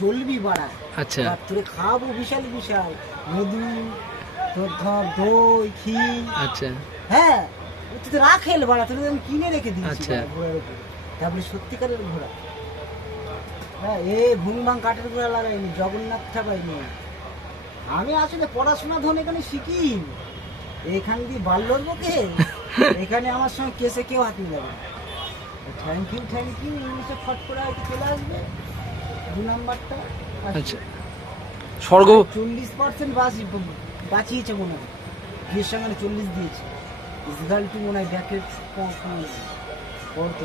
চলবি বাড়া। আচ্ছা তোরে খাওয়াবো বিশাল বিশাল মধু, তোর ধর দই ক্ষীর। আচ্ছা হ্যাঁ তুই তো রাখেল বাড়া, তোর আমি কিনে রেখে দিয়েছি আচ্ছা। ঘোড়ার উপর। তারপরে সত্যিকারের ঘোড়া। হ্যাঁ এ ভুংবাং কাঠের ঘোড়া লাগাইনি, জগন্নাথ ঠাপাইনি। আমি আসলে পড়াশোনা ধন এখানে শিখি, এখান দিয়ে বাল্যর বকে এখানে আমার সঙ্গে কেসে কেউ হাত মিলাবে। থ্যাংক ইউ ইংলিশে ফট করে হয়তো চলে আসবে 2 নাম্বারটা। আচ্ছা স্বর্গ 40% বাঁচিয়েছে মনে হয়, বিয়ের সঙ্গে 40 দিয়েছে। ইসগাল টু মনে হয় ব্যাকেট পড়তো মনে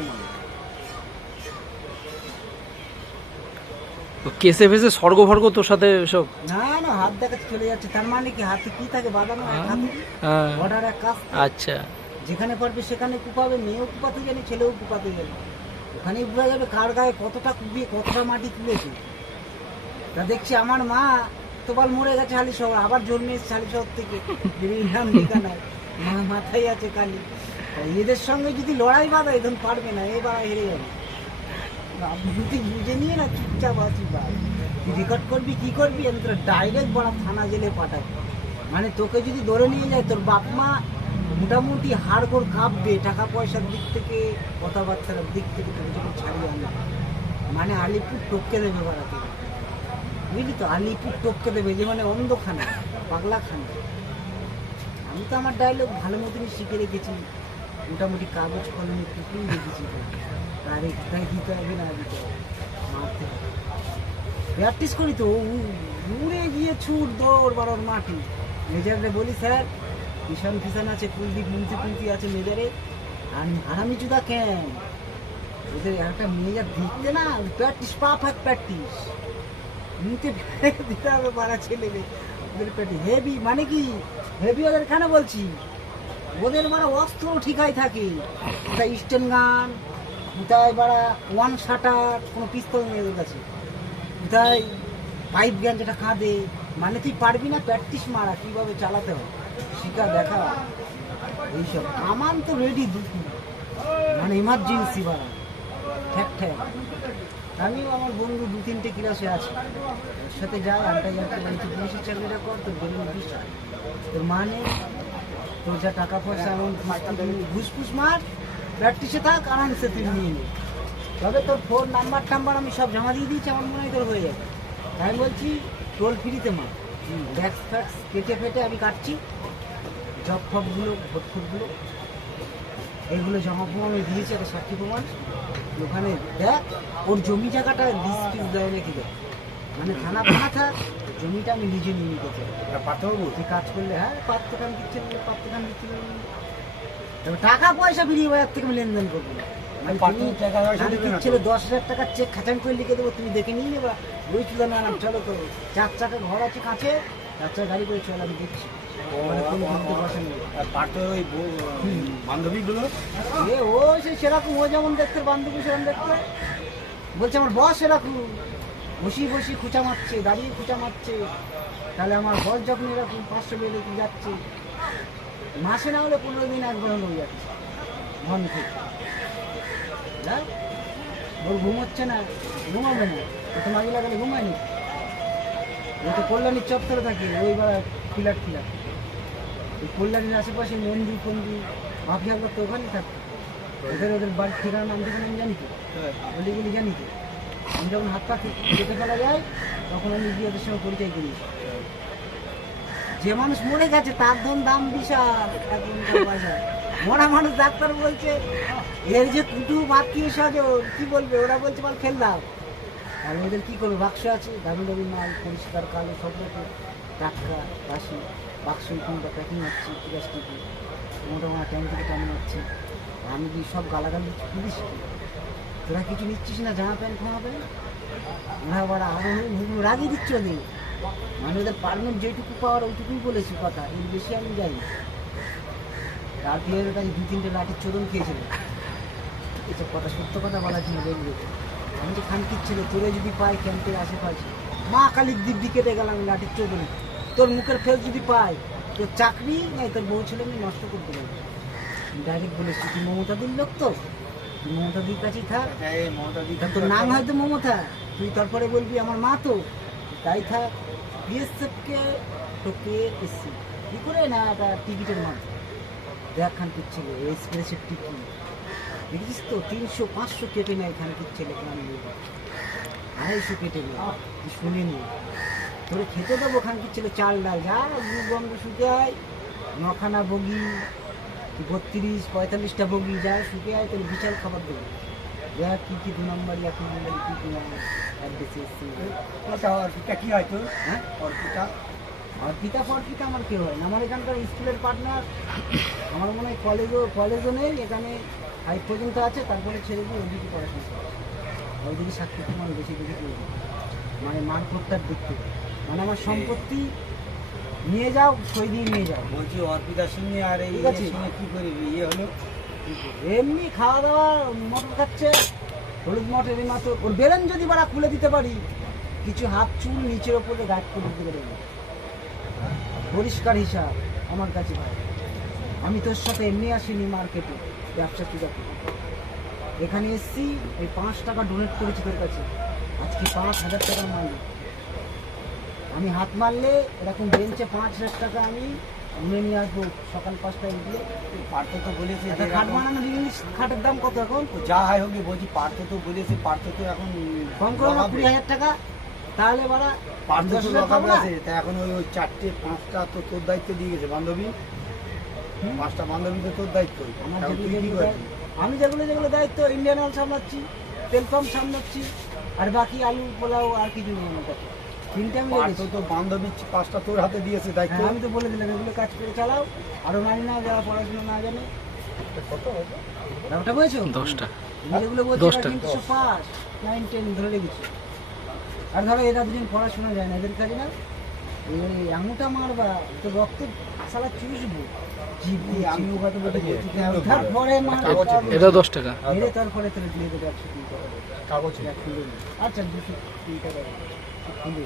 হয়। কেসে ফেসে স্বর্গ ভর্গ তোর সাথে সব? না না হাত দেখাতে চলে যাচ্ছে, তার মানে কি হাতে কি থাকে বাঁধানো হ্যাঁ। অর্ডার এক কাজ। আচ্ছা যেখানে পারবে সেখানে কুপাবে, মেয়েও কুপাতে জানে ছেলেও কুপাতে জানে। ওখানেই বোঝা যাবে কার গায়ে কতটা কুপিয়ে কতটা মাটি তুলেছে। তা দেখছি আমার মা তোবাল মরে গেছে হালিশহর, আবার জন্মে এসেছে হালিশহর থেকে, নাম ঠিকানায় মা মাথায় আছে কালি। এদের সঙ্গে যদি লড়াই বাঁধা এখন পারবে না, এবার হেরে যাবে। আপনি বুঝে নিয়ে না চুপচাপ আছি ভাই, রেকর্ড করবি কি করবি, আমি তোর ডাইরেক্ট বড় থানা জেলে পাঠাবো। মানে তোকে যদি ধরে নিয়ে যায় তোর বাপ মা মোটামুটি হাড়গোড় কাঁপবে, টাকা পয়সার দিক থেকে কথাবার্তার দিক থেকে তোকে যখন ছাড়িয়ে আনবে। মানে আলিপুর টপকে দেবে বাড়াতে, বুঝলি তো, আলিপুর টপকে দেবে, যে মানে অন্ধখানা পাগলাখানা। আমি তো আমার ডায়লগ ভালো মতনই শিখে রেখেছি, মোটামুটি কাগজ কলমে টুকুই রেখেছি। আর কোথায় দিতে হবে না দিতে হবে, মারতে হবে, প্র্যাকটিস করি তো। উড়ে গিয়ে ছুট দৌড় বাড়ার মাটি। মেজারে বলি স্যার কিষান ফিসান আছে, কুলদীপ মুন্সি আছে মেজারে, আর আমি জুদা কেন ওদের একটা মেজার দিতে না, প্র্যাকটিস পারফেক্ট প্র্যাকটিস নিতে দিতে হবে বাড়া ছেলেদের। ওদের প্র্যাকটিস হেভি, মানে কি হেভি ওদের কেন বলছি, ওদের মানে অস্ত্র ঠিকাই থাকে। কোথায় স্টেন গান, কোথায় বাড়া ওয়ান শাটার, কোনো পিস্তল নেই ওদের কাছে, কোথায় পাইপ গান যেটা কাঁদে। মানে তুই পারবি না প্র্যাকটিস মারা, কীভাবে চালাতে হয় শিখা দেখা এইসব। আমার তো রেডি দুপুর, মানে ইমার্জেন্সি বাড়া ঠ্যাক ঠ্যাক। আমিও আমার বন্ধু 2-3টে ক্লাসে আছে, ওর সাথে যাই আড্ডা যাচ্ছে, বলছি পুলিশের চাকরিটা কর, তোর বেরোন বিষয়, তোর মানে তোর যা টাকা পয়সা এমন ঘুষফুস মার, প্র্যাকটিসে থাক, আরামসে তুই নিয়ে নে। তবে তোর ফোন নাম্বার আমি সব জমা দিয়ে দিয়েছি, আমার মনে হয় তোর হয়ে যাবে। তাই বলছি টোল ফ্রিতে মার, ব্যাক্স ফ্যাক্স কেটে ফেটে আমি কাটছি, জব ফবগুলো ভোটফুটগুলো এইগুলো জমা ফমা আমি দিয়েছি, একটা সাক্ষী প্রমাণ। ওখানে দেখ ওর জমি জায়গাটা লিজ ফিজ দেয় নাকি দেখ, মানে থানা ফানা থাক, জমিটা আমি নিজে নিয়ে নিতে চাই। পারবো তুই কাজ করলে, হ্যাঁ পাত্রখান দিচ্ছে, পাত্রখান দিচ্ছে, তবে টাকা পয়সা বেরিয়ে বাজার থেকে আমি লেনদেন করবো না। ছেলে 10,000 টাকার চেক খাঁচান করে লিখে দেবো, তুমি দেখে নিয়ে নেবা, ওই চুলা না আনাম, চলো তো 4 চাকা ঘর আছে কাছে, 4 চাকা গাড়ি করে চল, আমি দেখছি। বান্ধবীগুলো ও সেই সেরকম, ও যেমন দেখতে বান্ধবী সেরকম দেখতে। বলছে আমার বস এরকম বসি বসি খুঁচা মারছে, দাঁড়িয়ে খুঁচা মারছে। তাহলে আমার বস যখন এরকম 500 বেলে যাচ্ছে, মাসে না হলে 15 দিন একবার হয়ে যাচ্ছে ঘন থেকে। ওর ঘুম হচ্ছে না, ঘুমাবে না, প্রথম আগে লাগালে ঘুমায়নি। ও তো কল্যাণীর চত্বরে থাকে, ওই বা ফিলার ওই কল্যাণীর আশেপাশে মন্দির ফন্দির মাফিয়া করতে ওখানেই থাকতো। ওদের বাড়ির ঠিকানা নাম ঠিকানা আমি জানি তো, বলিগুলি জানি তো। আমি যখন হাত পা কেটে ফেলা যায় তখন আমি গিয়ে ওদের সঙ্গে পরিচয় করি। যে মানুষ মরে গেছে তার দাম বিশাল, মরা মানুষ ডাক্তার বলছে এর যে কুটুম আত্মীয় স্বজন কি বলবে, ওরা বলছে মাল ফেল দাও। আর ওদের কী করবে, বাক্স আছে দামি দামি মাল, পরিষ্কার কালো সব রকম টাটকা বাসি, বাক্স কোনটা প্যাকিং হচ্ছে প্লাস্টিকে, মোটামোটা ট্যাঙ্ক থেকে টানি হচ্ছে। আমি কি সব গালাগালি পুলিশ কি, তোরা কিছু নিচ্ছিস না, জামা প্যান্ট খাওয়াবে না, ওরা আবার আরো রাগিয়ে দিচ্ছে ওদের। মানে ওদের পারমেন্ট যেটুকু পাওয়ার ওইটুকুই বলেছি কথা, এর বেশি আমি যাই। তার দিয়ে ওটা 2-3টে লাঠির চোদন খেয়েছিল, এসব কথা সত্য কথা বলা ছিল বেরিয়ে। আমি তো খানকির ছিল, তোরে যদি পাই ক্যাম্পের আশেপাশে, মা কালিক দিব্যি কেটে গেলাম লাঠির চোদনে। তোর মুখের ফেস যদি পাই, তোর চাকরি নাই, তোর বউ ছেলে আমি নষ্ট করতে পারবো। ডাইরেক্ট বলেছি তুই মমতাদির লোক, তো তুই মমতাদির কাছেই থাক, তোর নাম হয়তো মমতা, তুই তারপরে বলবি আমার মা তো, তাই থাক। বিএসএফকে ঠকিয়ে এসছি কী করে না, একটা টিকিটের মাধ্যমে দেখ খানকির ছেলে এক্সপ্রেসের টিকিট দেখেছিস তো, 300-500 কেটে নেয় খানকির ছেলে, 250 কেটে নেয়, তুই শুনিনি। তোরে খেতে দেবো খানকির ছেলে চাল ডাল, যা গন্ধ শুকে আয়, 9খানা বগি, 32-45টা বগি, যা শুকে আয়, তোর বিশাল খাবার দেবো। দেখ কী কী 2 নম্বরই 1 নম্বরই কী কী অ্যাড্রেসে এসছি। অর্পিতা কি হয় তোর? হ্যাঁ, অর্পিতা অর্পিতা ফর্পিতা আমার কেউ হয় না, আমার এখানকার স্কুলের পার্টনার। আমার মনে হয় কলেজও নেই এখানে, 5 পর্যন্ত আছে, তারপরে ছেড়ে দিয়ে ওইদিকে পড়াশোনা করে। ওইদিকে সাক্ষী মানুষ বেশি বেশি করে দিই। মানে মারপত্তার দিক থেকে, মানে আমার সম্পত্তি নিয়ে যাও, সই দিয়ে নিয়ে যাও। বলছি অর্পিতার সঙ্গে আর এই ঠিক আছে। এর সঙ্গে কি করবি? ইয়ে হলো এমনি খাওয়া দাওয়া, মটর খাচ্ছে, হলুদ মটর, এই মাত্র ওর বেরেন যদি বাড়া খুলে দিতে পারি, কিছু হাত চুল নিচের ওপরে গাছ করে দিতে পারি, পরিষ্কার হিসাব আমার কাছে ভাই। আমি তোর সাথে এমনি আসিনি মার্কেটে ব্যবসা কি করতে, এখানে এসছি এই 5 টাকা ডোনেট করেছি তোর কাছে, আজকে 5000 টাকার মালিক আমি। হাত মারলে এরকম বেঞ্চে 5000 টাকা আমি গুনে নিয়ে আসবো সকাল 5টায় উঠলে। পার্থ তো বলেছে একটা যে খাট এরকম- বানানোর ইংলিশ খাটের দাম কত এখন? ও যা হয় হোক, বলছি পার্থ তো বলেছে, পার্থ তো এখন কম করে না লাগাবে। 20,000 টাকা, তাহলে বাড়া পার্থ তো 10,000 লাগাবে পাবো না? আছে, তা এখন ওই 4-5টা তো তোর দায়িত্ব দিয়ে গেছে বান্ধবী, হুম? 5টা বান্ধবী তো তোর দায়িত্ব। আমার এখন যেগুলো তুই কি যেগুলো করবি? আমি যেগুলো দায়িত্ব, ইন্ডিয়ান অয়েল সামলাচ্ছি, তেল পাম্প সামলাচ্ছি, আর বাকি আলু পোলাও আর কিছু নেই আমার কাছে। 3টে আমি পার্থ রেখেছি। তো বান্ধবী 5টা তোর হাতে দিয়েছে দায়িত্ব। হ্যাঁ, আমি তো বলে দিলাম এগুলো কাজ করে চালাও, আরও নারী না যারা পড়াশোনা না জানে। দামটা বলেছো? 10টা। যেগুলো বলছি 10 টাকা। 300 পাস 9, 10 ধরে রেখেছি। আর ধরো এরা দুজন পড়াশোনা যায় না, এদের কাজে না এই আঙুটা মারবা তো রক্ত সালা চুষবো, জিভি আঙু কত বলতে বলছি উঠার পরে মারবা, এটা 10 টাকা। মেরে তারপরে তোর দিয়ে দেবে 103 টাকা। কাগজ আচ্ছা 203 টাকা খুলে